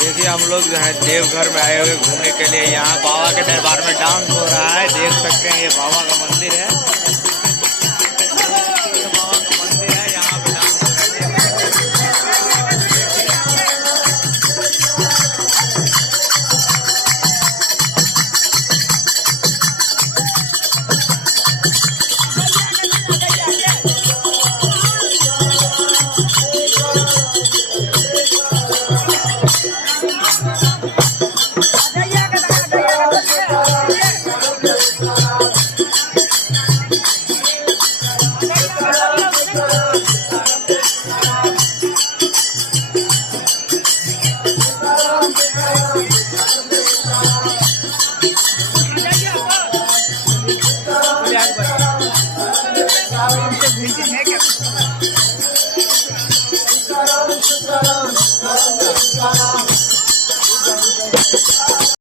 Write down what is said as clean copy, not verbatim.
देखिए हम लोग जो है देवघर में आए हुए घूमने के लिए। यहाँ बाबा के दरबार में डांस हो रहा है, देख सकते हैं ये बाबा का मंदिर है।